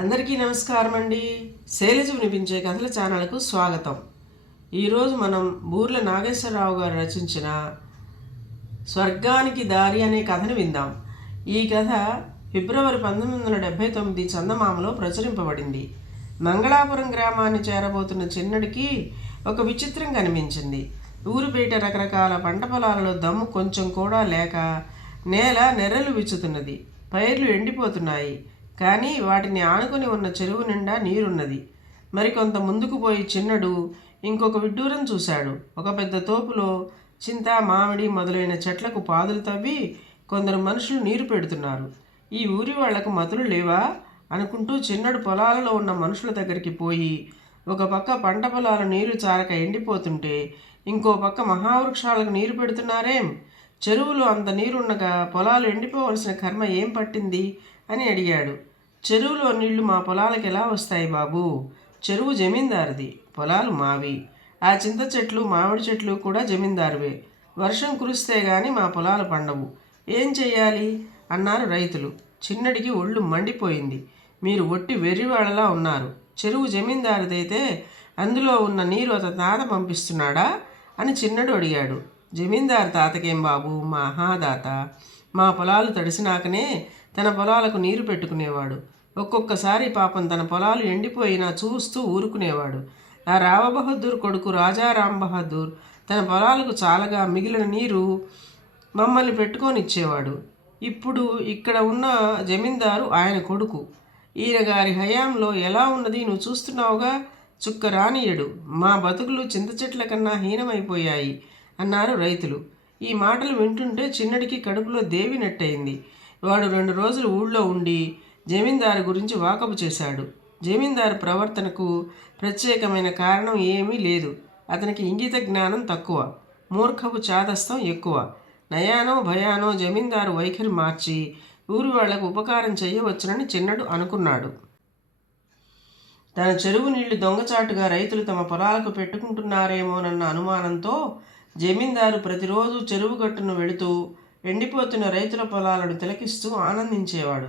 అందరికీ నమస్కారం అండి. శైలజ వినిపించే కథల ఛానల్కు స్వాగతం. ఈరోజు మనం బూర్ల నాగేశ్వరరావు గారు రచించిన స్వర్గానికి దారి అనే కథను విందాం. ఈ కథ ఫిబ్రవరి 1979 చందమామలో ప్రచురింపబడింది. మంగళాపురం గ్రామాన్ని చేరబోతున్న చిన్నడికి ఒక విచిత్రం కనిపించింది. ఊరు బయట రకరకాల పంట పొలాలలో దమ్ము కొంచెం కూడా లేక నేల నెర్రలు విచ్చుతున్నది. పైర్లు ఎండిపోతున్నాయి. కానీ వాటిని ఆనుకొని ఉన్న చెరువు నిండా నీరున్నది. మరికొంత ముందుకు పోయి చిన్నడు ఇంకొక విడ్డూరం చూశాడు. ఒక పెద్ద తోపులో చింత, మామిడి మొదలైన చెట్లకు పాదులు తవ్వి కొందరు మనుషులు నీరు పెడుతున్నారు. ఈ ఊరి వాళ్లకు మతులు లేవా అనుకుంటూ చిన్నడు పొలాలలో ఉన్న మనుషుల దగ్గరికి పోయి ఒక పక్క పంట పొలాలు నీరు చారక ఎండిపోతుంటే ఇంకో పక్క మహావృక్షాలకు నీరు పెడుతున్నారేం? చెరువులో అంత నీరున్నగా పొలాలు ఎండిపోవలసిన కర్మ ఏం పట్టింది అని అడిగాడు. చెరువులో నీళ్లు మా పొలాలకు ఎలా వస్తాయి బాబూ? చెరువు జమీందారుది, పొలాలు మావి. ఆ చింత చెట్లు, మామిడి చెట్లు కూడా జమీందారువే. వర్షం కురిస్తే గాని మా పొలాలు పండవు. ఏం చెయ్యాలి అన్నారు రైతులు. చిన్నడికి ఒళ్ళు మండిపోయింది. మీరు ఒట్టి వెర్రివాళ్ళలా ఉన్నారు. చెరువు జమీందారుదైతే అందులో ఉన్న నీరు అతని తాత పంపిస్తున్నాడా అని చిన్నడు అడిగాడు. జమీందారు తాతకేం బాబు, మా మహాదాత. మా పొలాలు తడిసినాకనే తన పొలాలకు నీరు పెట్టుకునేవాడు. ఒక్కొక్కసారి పాపం తన పొలాలు ఎండిపోయినా చూస్తూ ఊరుకునేవాడు. ఆ రావబహదూర్ కొడుకు రాజారాం బహదూర్ తన పొలాలకు చాలగా మిగిలిన నీరు మమ్మల్ని పెట్టుకొని ఇచ్చేవాడు. ఇప్పుడు ఇక్కడ ఉన్న జమీందారు ఆయన కొడుకు. ఈయన గారి హయాంలో ఎలా ఉన్నది నువ్వు చూస్తున్నావుగా. చుక్క రానియడు. మా బతుకులు చింత చెట్ల కన్నా హీనమైపోయాయి అన్నారు రైతులు. ఈ మాటలు వింటుంటే చిన్నడికి కడుపులో దేవినట్టయింది. వాడు 2 రోజులు ఊళ్ళో ఉండి జమీందారు గురించి వాకపు చేశాడు. జమీందారు ప్రవర్తనకు ప్రత్యేకమైన కారణం ఏమీ లేదు. అతనికి ఇంగిత జ్ఞానం తక్కువ, మూర్ఖపు చాదస్తం ఎక్కువ. నయానో భయానో జమీందారు వైఖరి మార్చి ఊరి వాళ్లకు ఉపకారం చేయవచ్చునని చిన్నడు అనుకున్నాడు. తన చెరువు నీళ్లు దొంగచాటుగా రైతులు తమ పొలాలకు పెట్టుకుంటున్నారేమోనన్న అనుమానంతో జమీందారు ప్రతిరోజు చెరువు గట్టును వెళుతూ ఎండిపోతున్న రైతుల పొలాలను తిలకిస్తూ ఆనందించేవాడు.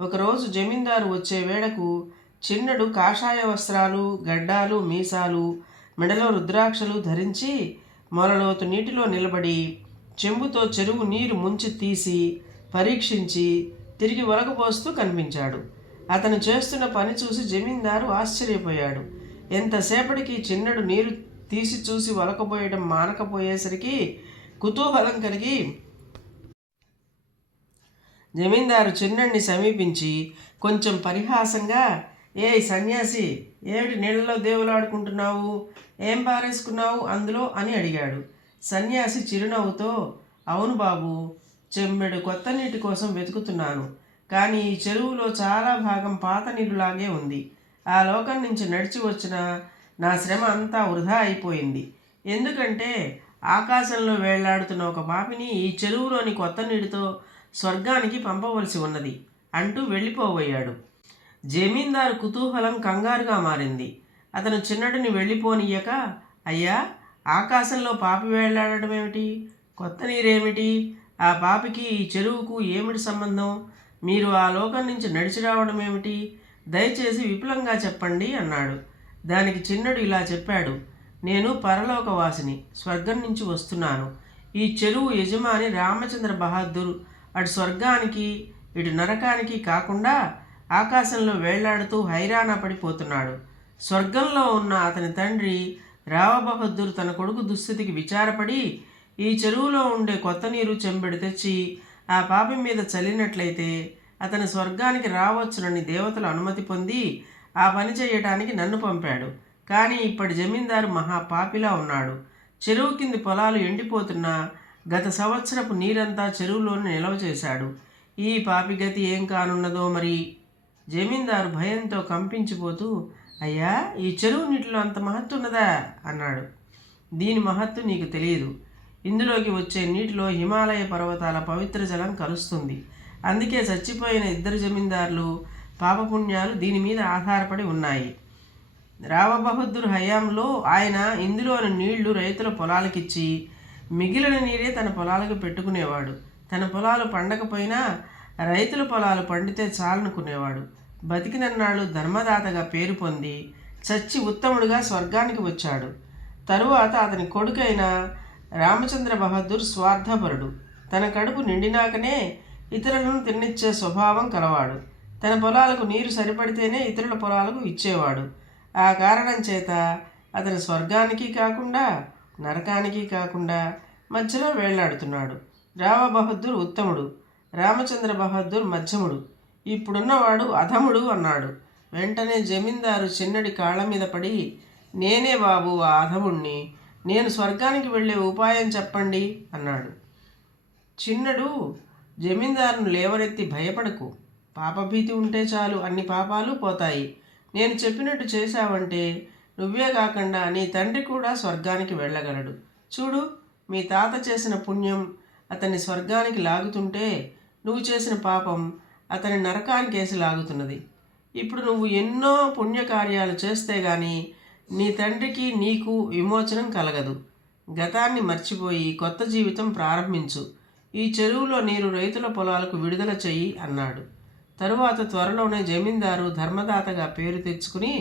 ఒకరోజు జమీందారు వచ్చే వేళకు చిన్నడు కాషాయ వస్త్రాలు, గడ్డాలు, మీసాలు, మెడలో రుద్రాక్షలు ధరించి మొలలోతు నీటిలో నిలబడి చెంబుతో చెరువు నీరు ముంచి తీసి పరీక్షించి తిరిగి ఒలకపోస్తూ కనిపించాడు. అతను చేస్తున్న పని చూసి జమీందారు ఆశ్చర్యపోయాడు. ఎంతసేపటికి చిన్నడు నీరు తీసి చూసి ఒలకపోయడం మానకపోయేసరికి కుతూహలం కలిగి జమీందారు చిన్నడిని సమీపించి కొంచెం పరిహాసంగా, ఏయ్ సన్యాసి, ఏమిటి నీళ్ళలో దేవులాడుకుంటున్నావు? ఏం పారేసుకున్నావు అందులో అని అడిగాడు. సన్యాసి చిరునవ్వుతో, అవును బాబు, చెమ్మెడు కొత్త నీటి కోసం వెతుకుతున్నాను. కానీ ఈ చెరువులో చాలా భాగం పాత నీళ్ళలాగే ఉంది. ఆ లోకం నుంచి నడిచి వచ్చిన నా శ్రమ అంతా వృధా అయిపోయింది. ఎందుకంటే ఆకాశంలో వేళ్లాడుతున్న ఒక పాపిని ఈ చెరువులోని కొత్త నీటితో స్వర్గానికి పంపవలసి ఉన్నది అంటూ వెళ్ళిపోబోయాడు. జమీందారు కుతూహలం కంగారుగా మారింది. అతను చిన్నడిని వెళ్ళిపోనియ్యక, అయ్యా, ఆకాశంలో పాపి వేళ్లాడడం ఏమిటి? కొత్త నీరేమిటి? ఆ పాపికి ఈ చెరువుకు ఏమిటి సంబంధం? మీరు ఆ లోకం నుంచి నడిచి రావడం ఏమిటి? దయచేసి విపులంగా చెప్పండి అన్నాడు. దానికి చిన్నడు ఇలా చెప్పాడు. నేను పరలోకవాసిని, స్వర్గం నుంచి వస్తున్నాను. ఈ చెరువు యజమాని రామచంద్ర బహదూర్ అటు స్వర్గానికి ఇటు నరకానికి కాకుండా ఆకాశంలో వేళ్లాడుతూ హైరాణ పడిపోతున్నాడు. స్వర్గంలో ఉన్న అతని తండ్రి రావబహదూర్ తన కొడుకు దుస్థితికి విచారపడి ఈ చెరువులో ఉండే కొత్త నీరు చెంబెడు తెచ్చి ఆ పాపి మీద చల్లినట్లయితే అతని స్వర్గానికి రావచ్చునని దేవతలు అనుమతి పొంది ఆ పని చేయడానికి నన్ను పంపాడు. కానీ ఇప్పటి జమీందారు మహాపాపిలా ఉన్నాడు. చెరువు కింది పొలాలు ఎండిపోతున్నా గత సంవత్సరపు నీరంతా చెరువులోనే నిల్వ చేశాడు. ఈ పాపి గతి ఏం కానున్నదో మరి. జమీందారు భయంతో కంపించిపోతూ, అయ్యా, ఈ చెరువు నీటిలో అంత మహత్తు ఉన్నదా అన్నాడు. దీని మహత్తు నీకు తెలియదు. ఇందులోకి వచ్చే నీటిలో హిమాలయ పర్వతాల పవిత్ర జలం కలుస్తుంది. అందుకే చచ్చిపోయిన 2 జమీందారులు పాపపుణ్యాలు దీని మీద ఆధారపడి ఉన్నాయి. రావబహదూర్ హయాంలో ఆయన ఇందులోని నీళ్లు రైతుల పొలాలకిచ్చి మిగిలిన నీరే తన పొలాలకు పెట్టుకునేవాడు. తన పొలాలు పండకపోయినా రైతుల పొలాలు పండితే చాలనుకునేవాడు. బతికినన్నాళ్ళు ధర్మదాతగా పేరు పొంది చచ్చి ఉత్తముడుగా స్వర్గానికి వచ్చాడు. తరువాత అతని కొడుకైన రామచంద్ర బహదూర్ స్వార్థపరుడు. తన కడుపు నిండినాకనే ఇతరులను తిన్నిచ్చే స్వభావం కలవాడు. తన పొలాలకు నీరు సరిపడితేనే ఇతరుల పొలాలకు ఇచ్చేవాడు. ఆ కారణం చేత అతను స్వర్గానికి కాకుండా నరకానికి కాకుండా మధ్యలో వేళ్లాడుతున్నాడు. రావ బహదూర్ ఉత్తముడు, రామచంద్ర బహదూర్ మధ్యముడు, ఇప్పుడున్నవాడు అధముడు అన్నాడు. వెంటనే జమీందారు చిన్నడి కాళ్ళ మీద పడి, నేనే బాబు ఆ అధముణ్ణి, నేను స్వర్గానికి వెళ్ళే ఉపాయం చెప్పండి అన్నాడు. చిన్నడు జమీందారును లేవనెత్తి, భయపడకు, పాపభీతి ఉంటే చాలు అన్ని పాపాలు పోతాయి. నేను చెప్పినట్టు చేశావంటే నువ్వే కాకుండా నీ తండ్రి కూడా స్వర్గానికి వెళ్ళగలడు. చూడు, మీ తాత చేసిన పుణ్యం అతన్ని స్వర్గానికి లాగుతుంటే నువ్వు చేసిన పాపం అతని నరకానికి వేసి లాగుతున్నది. ఇప్పుడు నువ్వు ఎన్నో పుణ్యకార్యాలు చేస్తే గాని నీ తండ్రికి నీకు విమోచనం కలగదు. గతాన్ని మర్చిపోయి కొత్త జీవితం ప్రారంభించు. ఈ చెరువులో నీరు రైతుల పొలాలకు విడుదల చెయ్యి అన్నాడు. తరువాత త్వరలోనే జమీందారు ధర్మదాతగా పేరు తెచ్చుకుని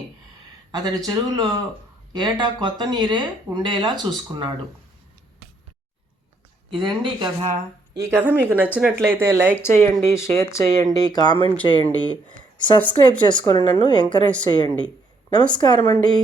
అతడి చెరువులో ఏటా కొత్త నీరే ఉండేలా చూసుకున్నాడు. ఇదండి కథ. ఈ కథ మీకు నచ్చినట్లయితే లైక్ చేయండి, షేర్ చేయండి, కామెంట్ చేయండి, సబ్స్క్రైబ్ చేసుకొని నన్ను ఎంకరేజ్ చేయండి. నమస్కారం అండి.